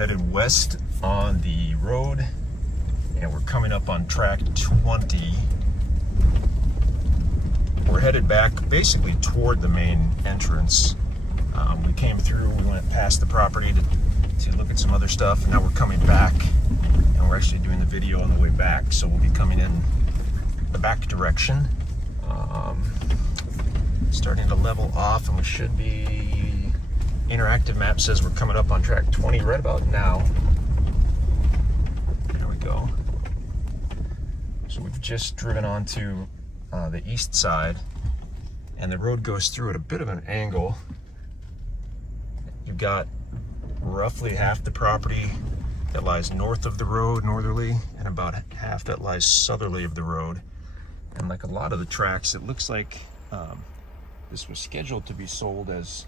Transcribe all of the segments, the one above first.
headed west on the road, and we're coming up on tract 20. We're headed back basically toward the main entrance. We came through, we went past the property to look at some other stuff, and now we're coming back, and we're actually doing the video on the way back, so we'll be coming in the back direction. Starting to level off, and we should be, interactive map says we're coming up on track 20 right about now. There we go. So we've just driven onto the east side, and the road goes through at a bit of an angle. You've got roughly half the property that lies north of the road, northerly, and about half that lies southerly of the road. And like a lot of the tracts, it looks like this was scheduled to be sold as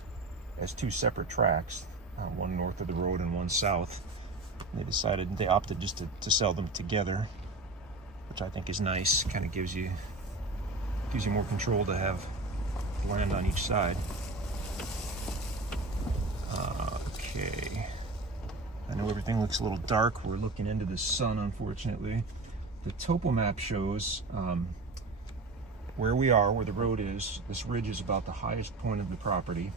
two separate tracts, one north of the road and one south. And they opted just to sell them together, which I think is nice. Kind of gives you more control to have land on each side. Okay, I know everything looks a little dark. We're looking into the sun, unfortunately. The topo map shows where we are, where the road is. This ridge is about the highest point of the property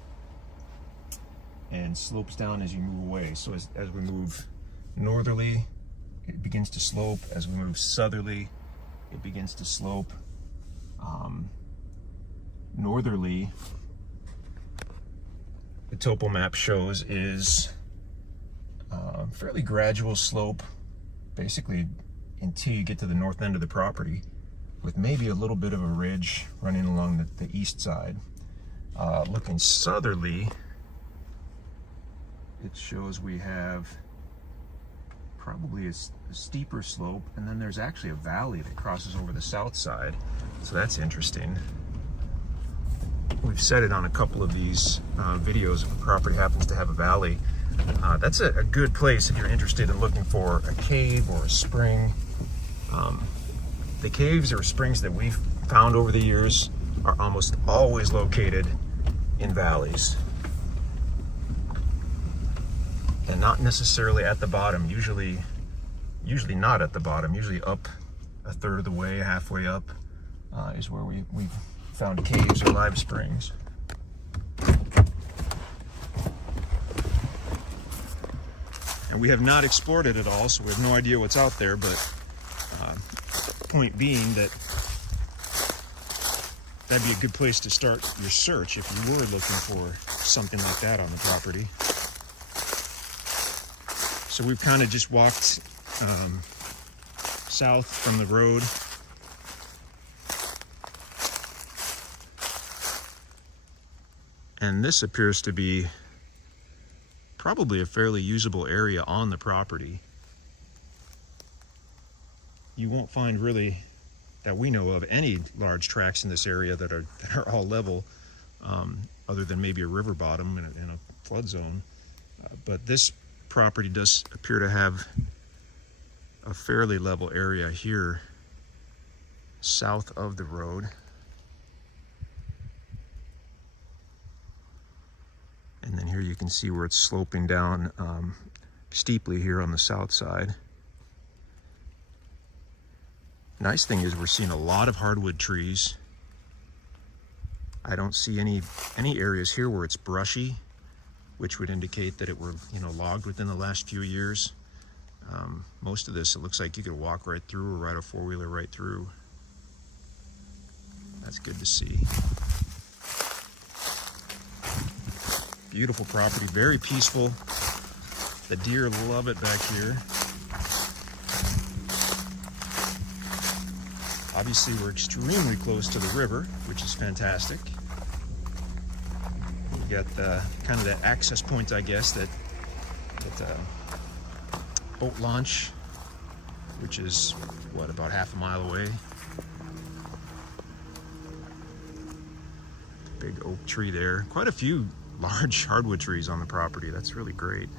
and slopes down as you move away. So as we move northerly, it begins to slope. As we move southerly, it begins to slope. Northerly, the topo map shows, is fairly gradual slope, basically until you get to the north end of the property, with maybe a little bit of a ridge running along the east side. Looking southerly, it shows we have probably a steeper slope, and then there's actually a valley that crosses over the south side, so that's interesting. We've said it on a couple of these videos. If a property happens to have a valley, that's a good place if you're interested in looking for a cave or a spring. The caves or springs that we've found over the years are almost always located in valleys, and not necessarily at the bottom. Usually not at the bottom. Usually up a third of the way, halfway up, is where we've found caves or live springs. And we have not explored it at all, so we have no idea what's out there, but point being that that'd be a good place to start your search if you were looking for something like that on the property. So we've kind of just walked south from the road. And this appears to be probably a fairly usable area on the property. You won't find really, that we know of, any large tracts in this area that are all level, other than maybe a river bottom and a flood zone. But this property does appear to have a fairly level area here south of the road. And then here you can see where it's sloping down steeply here on the south side. Nice thing is we're seeing a lot of hardwood trees. I don't see any areas here where it's brushy, which would indicate that it were, logged within the last few years. Most of this, it looks like you could walk right through or ride a four-wheeler right through. That's good to see. Beautiful property, very peaceful. The deer love it back here. Obviously, we're extremely close to the river, which is fantastic. We got kind of that access point, I guess, that boat launch, which is, what, about half a mile away. Big oak tree there. Quite a few large hardwood trees on the property. That's really great.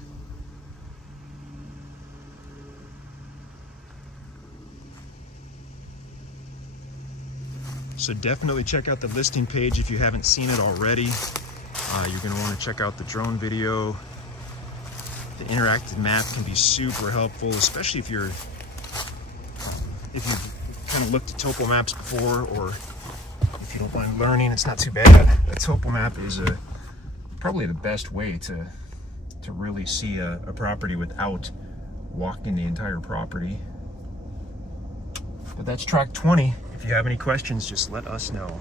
So definitely check out the listing page if you haven't seen it already. You're going to want to check out the drone video The interactive map can be super helpful, especially if you've kind of looked at topo maps before, or if you don't mind learning, it's not too bad. A topo map is probably the best way to really see a property without walking the entire property. But that's track 20. If you have any questions, just let us know.